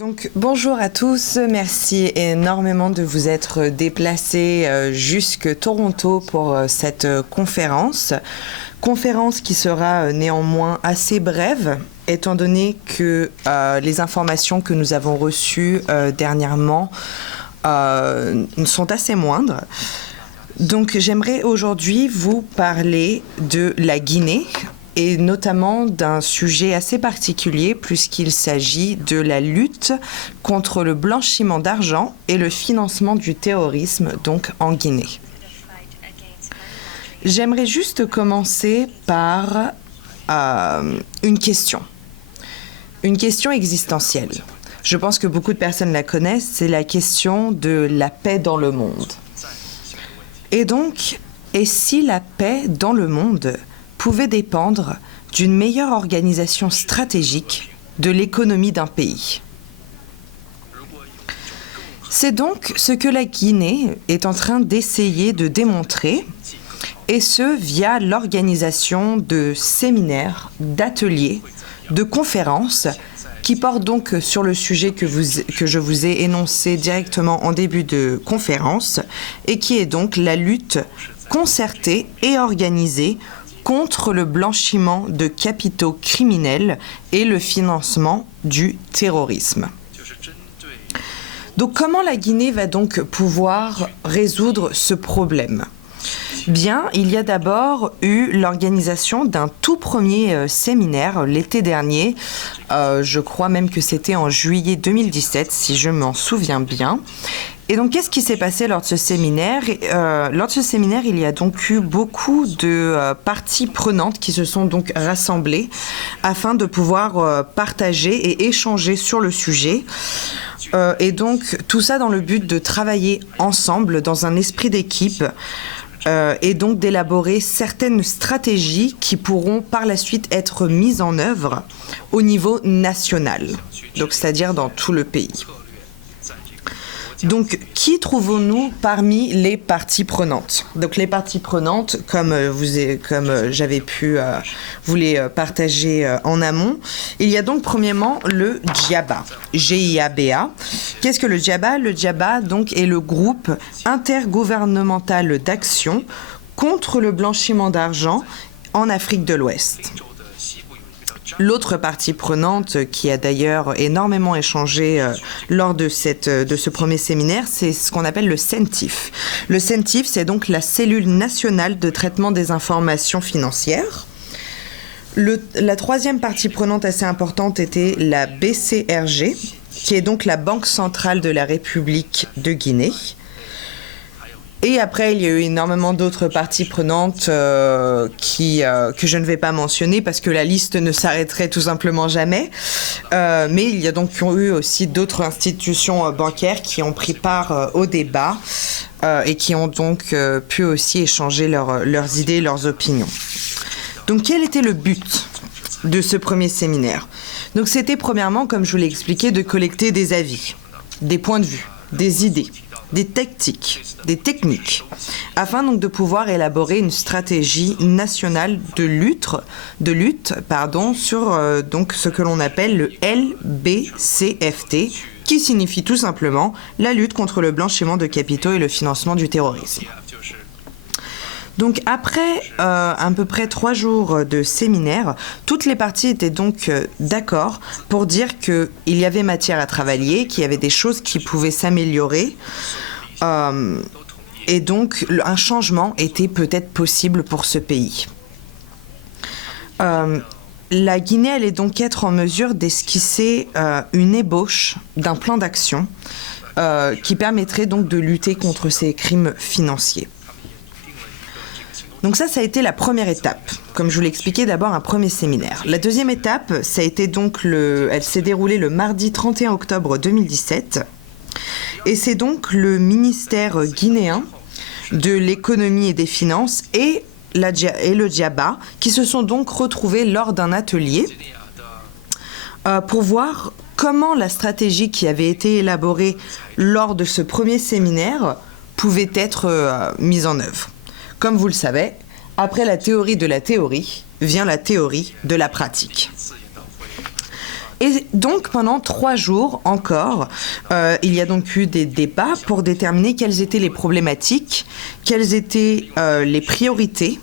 Donc bonjour à tous, merci énormément de vous être déplacés jusque Toronto pour cette conférence. Conférence qui sera néanmoins assez brève, étant donné que les informations que nous avons reçues dernièrement sont assez moindres. Donc j'aimerais aujourd'hui vous parler de la Guinée, et notamment d'un sujet assez particulier puisqu'il s'agit de la lutte contre le blanchiment d'argent et le financement du terrorisme, donc en Guinée. J'aimerais juste commencer par une question existentielle. Je pense que beaucoup de personnes la connaissent, c'est la question de la paix dans le monde. Et donc, et si la paix dans le monde pouvait dépendre d'une meilleure organisation stratégique de l'économie d'un pays. C'est donc ce que la Guinée est en train d'essayer de démontrer, et ce via l'organisation de séminaires, d'ateliers, de conférences qui portent donc sur le sujet que je vous ai énoncé directement en début de conférence et qui est donc la lutte concertée et organisée contre le blanchiment de capitaux criminels et le financement du terrorisme. Donc comment la Guinée va donc pouvoir résoudre ce problème ? Bien, il y a d'abord eu l'organisation d'un tout premier séminaire l'été dernier, je crois même que c'était en juillet 2017 si je m'en souviens bien. Et donc, qu'est-ce qui s'est passé lors de ce séminaire ? Lors de ce séminaire, il y a donc eu beaucoup de parties prenantes qui se sont donc rassemblées afin de pouvoir partager et échanger sur le sujet. Et donc, tout ça dans le but de travailler ensemble dans un esprit d'équipe et donc d'élaborer certaines stratégies qui pourront par la suite être mises en œuvre au niveau national, donc c'est-à-dire dans tout le pays. Donc, qui trouvons-nous parmi les parties prenantes ? Donc, les parties prenantes, comme j'avais pu vous les partager en amont, il y a donc premièrement le GIABA, G-I-A-B-A. Qu'est-ce que le GIABA ? Le GIABA, donc, est le groupe intergouvernemental d'action contre le blanchiment d'argent en Afrique de l'Ouest. L'autre partie prenante qui a d'ailleurs énormément échangé lors de ce premier séminaire, c'est ce qu'on appelle le CENTIF. Le CENTIF, c'est donc la cellule nationale de traitement des informations financières. La troisième partie prenante assez importante était la BCRG, qui est donc la Banque centrale de la République de Guinée. Et après, il y a eu énormément d'autres parties prenantes que je ne vais pas mentionner parce que la liste ne s'arrêterait tout simplement jamais. Mais il y a donc eu aussi d'autres institutions bancaires qui ont pris part au débat et qui ont donc pu aussi échanger leurs idées, leurs opinions. Donc, quel était le but de ce premier séminaire ? Donc, c'était premièrement, comme je vous l'ai expliqué, de collecter des avis, des points de vue, des idées, des techniques, afin donc de pouvoir élaborer une stratégie nationale de lutte sur donc ce que l'on appelle le LBCFT, qui signifie tout simplement la lutte contre le blanchiment de capitaux et le financement du terrorisme. Donc après à peu près 3 jours de séminaire, toutes les parties étaient donc d'accord pour dire qu'il y avait matière à travailler, qu'il y avait des choses qui pouvaient s'améliorer et donc un changement était peut-être possible pour ce pays. La Guinée allait donc être en mesure d'esquisser une ébauche d'un plan d'action qui permettrait donc de lutter contre ces crimes financiers. Donc ça a été la première étape. Comme je vous l'ai expliqué, d'abord un premier séminaire. La deuxième étape, ça a été donc elle s'est déroulée le mardi 31 octobre 2017. Et c'est donc le ministère guinéen de l'économie et des finances et le GIABA qui se sont donc retrouvés lors d'un atelier pour voir comment la stratégie qui avait été élaborée lors de ce premier séminaire pouvait être mise en œuvre. Comme vous le savez, après la théorie de la théorie vient la théorie de la pratique. Et donc, pendant 3 jours encore, il y a donc eu des débats pour déterminer quelles étaient les problématiques, quelles étaient les priorités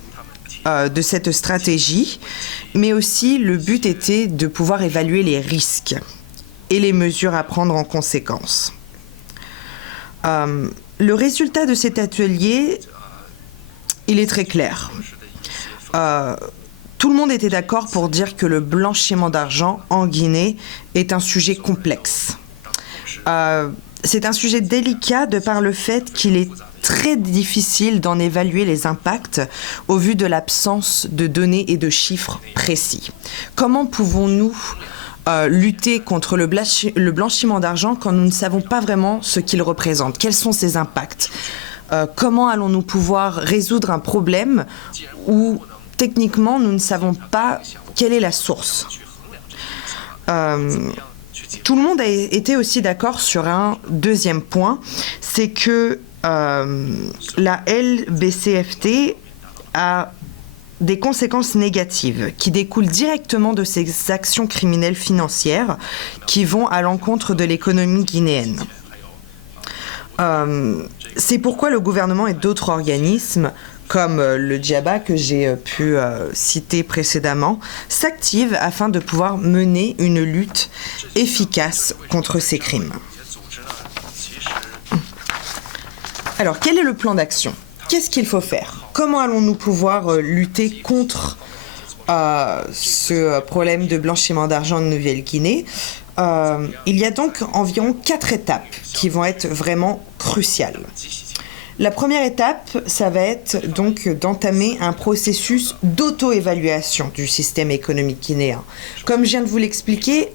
de cette stratégie, mais aussi le but était de pouvoir évaluer les risques et les mesures à prendre en conséquence. Le résultat de cet atelier, il est très clair. Tout le monde était d'accord pour dire que le blanchiment d'argent en Guinée est un sujet complexe. C'est un sujet délicat de par le fait qu'il est très difficile d'en évaluer les impacts au vu de l'absence de données et de chiffres précis. Comment pouvons-nous lutter contre le blanchiment d'argent quand nous ne savons pas vraiment ce qu'il représente? Quels sont ses impacts? Comment allons-nous pouvoir résoudre un problème où techniquement nous ne savons pas quelle est la source? Tout le monde a été aussi d'accord sur un deuxième point, c'est que la LBCFT a des conséquences négatives qui découlent directement de ces actions criminelles financières qui vont à l'encontre de l'économie guinéenne. C'est pourquoi le gouvernement et d'autres organismes, comme le Djaba que j'ai pu citer précédemment, s'activent afin de pouvoir mener une lutte efficace contre ces crimes. Alors, quel est le plan d'action? Qu'est-ce qu'il faut faire? Comment allons-nous pouvoir lutter contre ce problème de blanchiment d'argent en Nouvelle-Guinée? Il y a donc environ 4 étapes qui vont être vraiment cruciales. La première étape, ça va être donc d'entamer un processus d'auto-évaluation du système économique guinéen. Comme je viens de vous l'expliquer,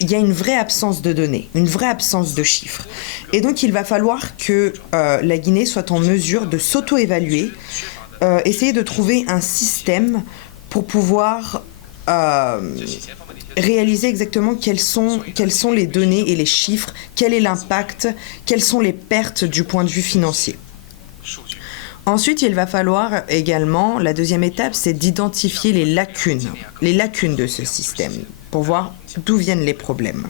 il y a une vraie absence de données, une vraie absence de chiffres. Et donc, il va falloir que la Guinée soit en mesure de s'auto-évaluer, essayer de trouver un système pour pouvoir réaliser exactement quelles sont les données et les chiffres, quel est l'impact, quelles sont les pertes du point de vue financier. Ensuite, il va falloir également, la deuxième étape, c'est d'identifier les lacunes de ce système, pour voir d'où viennent les problèmes.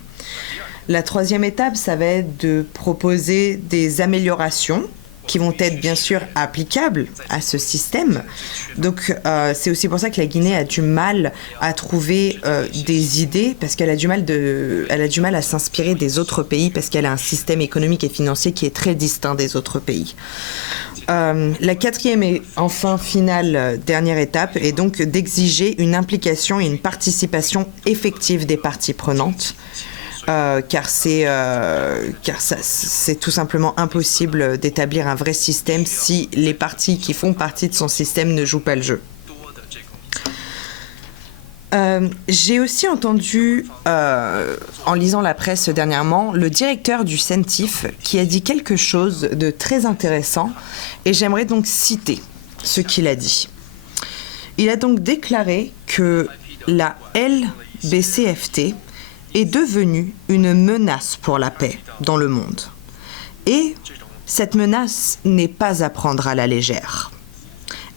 La troisième étape, ça va être de proposer des améliorations qui vont être bien sûr applicables à ce système. Donc c'est aussi pour ça que la Guinée a du mal à trouver des idées, parce qu'elle a du mal à s'inspirer des autres pays, parce qu'elle a un système économique et financier qui est très distinct des autres pays. La quatrième et enfin finale dernière étape est donc d'exiger une implication et une participation effective des parties prenantes, car c'est tout simplement impossible d'établir un vrai système si les parties qui font partie de son système ne jouent pas le jeu. J'ai aussi entendu, en lisant la presse dernièrement, le directeur du CENTIF qui a dit quelque chose de très intéressant et j'aimerais donc citer ce qu'il a dit. Il a donc déclaré que la LBCFT est devenue une menace pour la paix dans le monde. Et cette menace n'est pas à prendre à la légère.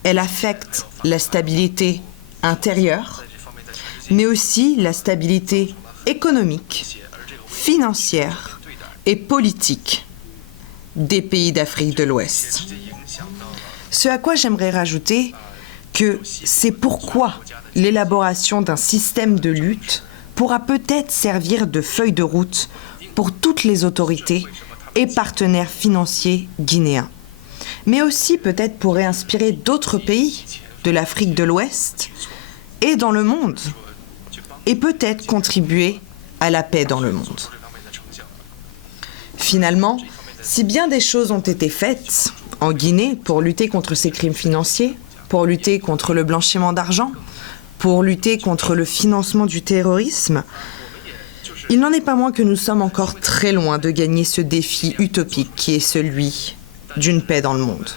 Elle affecte la stabilité intérieure, mais aussi la stabilité économique, financière et politique des pays d'Afrique de l'Ouest. Ce à quoi j'aimerais rajouter que c'est pourquoi l'élaboration d'un système de lutte pourra peut-être servir de feuille de route pour toutes les autorités et partenaires financiers guinéens, mais aussi peut-être pourrait inspirer d'autres pays de l'Afrique de l'Ouest et dans le monde, et peut-être contribuer à la paix dans le monde. Finalement, si bien des choses ont été faites en Guinée pour lutter contre ces crimes financiers, pour lutter contre le blanchiment d'argent, pour lutter contre le financement du terrorisme, il n'en est pas moins que nous sommes encore très loin de gagner ce défi utopique qui est celui d'une paix dans le monde.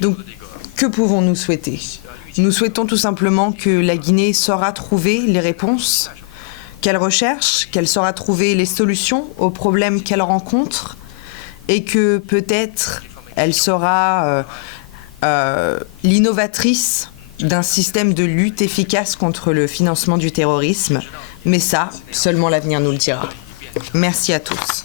Donc, que pouvons-nous souhaiter ? Nous souhaitons tout simplement que la Guinée saura trouver les réponses qu'elle recherche, qu'elle saura trouver les solutions aux problèmes qu'elle rencontre et que peut-être elle sera l'innovatrice d'un système de lutte efficace contre le financement du terrorisme, Mais ça, seulement l'avenir nous le dira. Merci à tous.